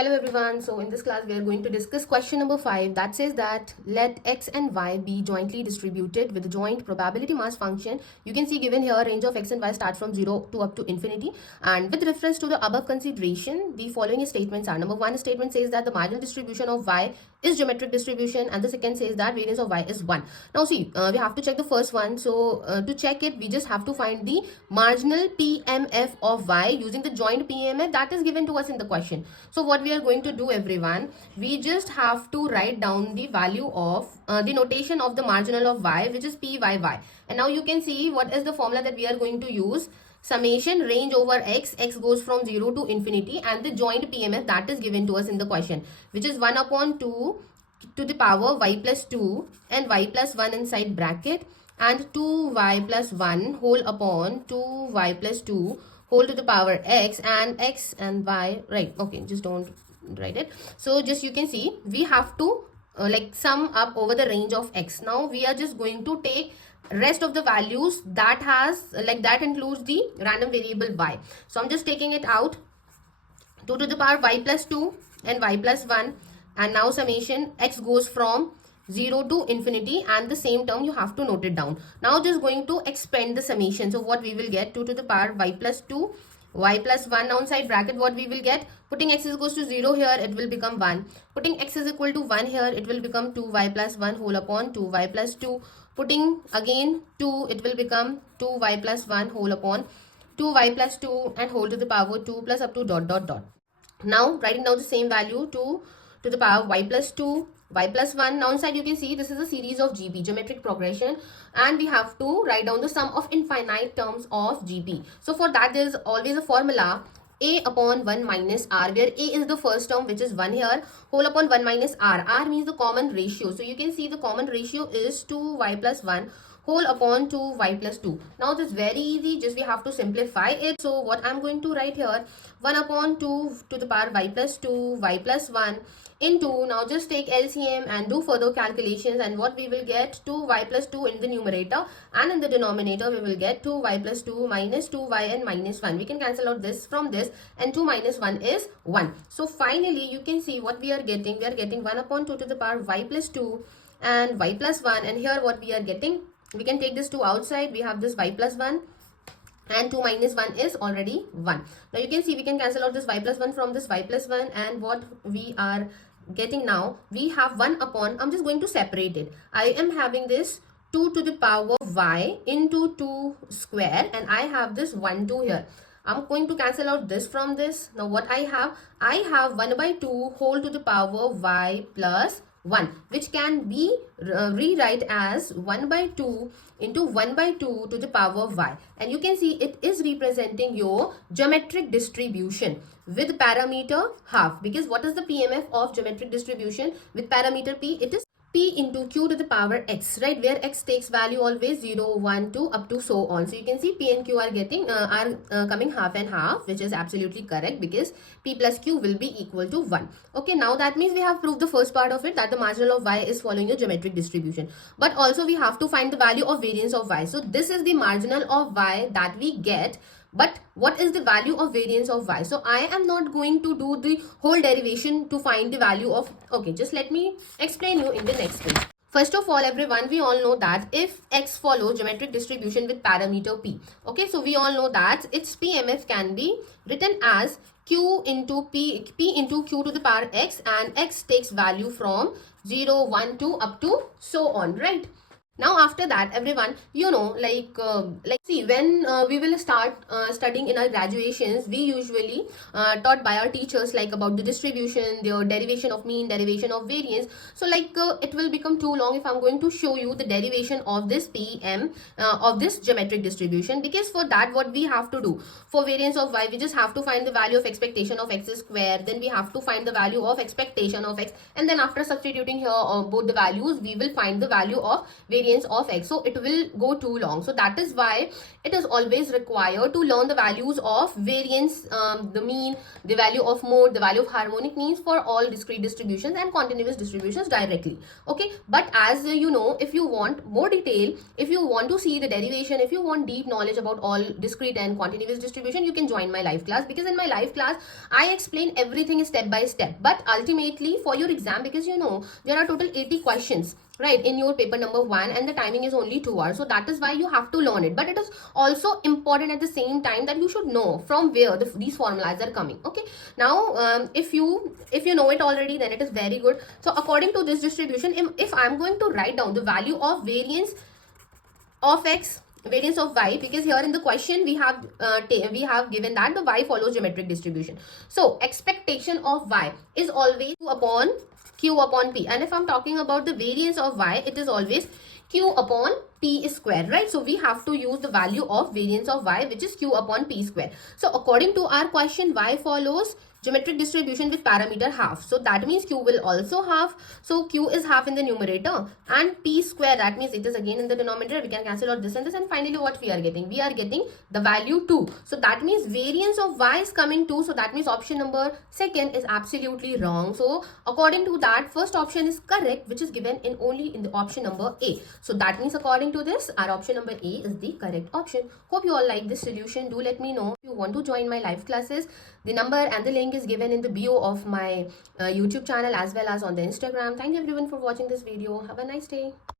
Hello everyone. So in this class we are going to discuss question number 5 that says that let x and y be jointly distributed with a joint probability mass function. You can see given here range of x and y starts from 0 to up to infinity, and with reference to the above consideration the following statements are: number 1 statement says that the marginal distribution of y is geometric distribution, and the second says that variance of y is 1. Now see, we have to check the first one. So to check it we just have to find the marginal PMF of y using the joint PMF that is given to us in the question. So what we are going to do, everyone, we just have to write down the value of the notation of the marginal of y, which is PYY. And now you can see what is the formula that we are going to use: summation range over x goes from 0 to infinity, and the joint PMF that is given to us in the question, which is 1 upon 2 to the power y plus 2 and y plus 1 inside bracket, and 2y plus 1 whole upon 2y plus 2 whole to the power x and y, right? Okay, just don't write it. So just you can see we have to like sum up over the range of x. Now we are just going to take rest of the values that has that includes the random variable y. So I'm just taking it out: 2 to the power y plus 2 and y plus 1, and now summation x goes from 0 to infinity, and the same term you have to note it down. Now just going to expand the summation. So what we will get: 2 to the power y plus 2 y plus 1. Now inside bracket what we will get: putting x is equals to 0 here, it will become 1. Putting x is equal to 1 here, it will become 2y plus 1 whole upon 2y plus 2. Putting again 2, it will become 2y plus 1 whole upon 2y plus 2 and whole to the power 2 plus up to dot dot dot. Now writing down the same value: 2 to the power y plus 2 y plus 1. Now inside you can see this is a series of GP, geometric progression, and we have to write down the sum of infinite terms of GP. So for that there is always a formula: a upon 1 minus r, where a is the first term, which is 1 here, whole upon 1 minus r. R means the common ratio. So you can see the common ratio is 2y plus 1 whole upon 2y plus 2. Now this is very easy, just we have to simplify it. So what I'm going to write here: 1 upon 2 to the power y plus 2 y plus 1 into, now just take LCM and do further calculations, and what we will get: 2y plus 2 in the numerator, and in the denominator we will get 2y plus 2 minus 2y and minus 1. We can cancel out this from this, and 2 minus 1 is 1. So finally you can see what we are getting: we are getting 1 upon 2 to the power y plus 2 and y plus 1, and here what we are getting, we can take this 2 outside, we have this y plus 1, and 2 minus 1 is already 1. Now you can see we can cancel out this y plus 1 from this y plus 1, and what we are getting now, we have 1 upon, I'm just going to separate it. I am having this 2 to the power y into 2 square, and I have this 1 2 here. I'm going to cancel out this from this. Now what I have 1 by 2 whole to the power y plus 1, which can be rewrite as 1 by 2 into 1 by 2 to the power y, and you can see it is representing your geometric distribution with parameter half, because what is the PMF of geometric distribution with parameter p? It is p into q to the power x, right, where x takes value always 0 1 2 up to so on. So you can see p and q are getting coming half and half, which is absolutely correct because p plus q will be equal to 1. Okay, now that means we have proved the first part of it, that the marginal of y is following a geometric distribution, but also we have to find the value of variance of y. So this is the marginal of y that we get, but what is the value of variance of y? So I am not going to do the whole derivation to find the value of, okay, just let me explain you in the next page. First of all, everyone, we all know that if x follows geometric distribution with parameter p, okay, so we all know that its PMF can be written as q into p into q to the power x, and x takes value from 0 1 2 up to so on, right? Now after that, everyone, you know, see, when we will start studying in our graduations, we usually taught by our teachers like about the distribution, their derivation of mean, derivation of variance. So it will become too long if I'm going to show you the derivation of this PM of this geometric distribution, because for that what we have to do, for variance of y, we just have to find the value of expectation of x square, then we have to find the value of expectation of x, and then after substituting here both the values, we will find the value of variance variance of x, so it will go too long. So that is why it is always required to learn the values of variance, the mean, the value of mode, the value of harmonic means for all discrete distributions and continuous distributions directly. Okay, but as you know, if you want more detail, if you want to see the derivation, if you want deep knowledge about all discrete and continuous distribution, you can join my live class, because in my live class I explain everything step by step. But ultimately for your exam, because you know there are total 80 questions, right, in your paper number 1, and the timing is only 2 hours, so that is why you have to learn it. But it is also important at the same time that you should know from where these formulas are coming. Okay, now if you know it already, then it is very good. So according to this distribution, if I'm going to write down the value of variance of x, variance of y, because here in the question we have given that the y follows geometric distribution, so expectation of y is always q upon p, and if I'm talking about the variance of y, it is always q upon p square, right? So we have to use the value of variance of y, which is q upon p square. So according to our question, y follows geometric distribution with parameter half, so that means q will also half, so q is half in the numerator, and p square, that means it is again in the denominator. We can cancel out this and this, and finally what we are getting the value 2. So that means variance of y is coming 2, so that means option number 2 is absolutely wrong. So according to that, first option is correct, which is given in only in the option number A. So that means according to this, our option number A is the correct option. Hope you all like this solution. Do let me know if you want to join my live classes. The number and the link is given in the bio of my YouTube channel as well as on the Instagram. Thank you everyone for watching this video. Have a nice day.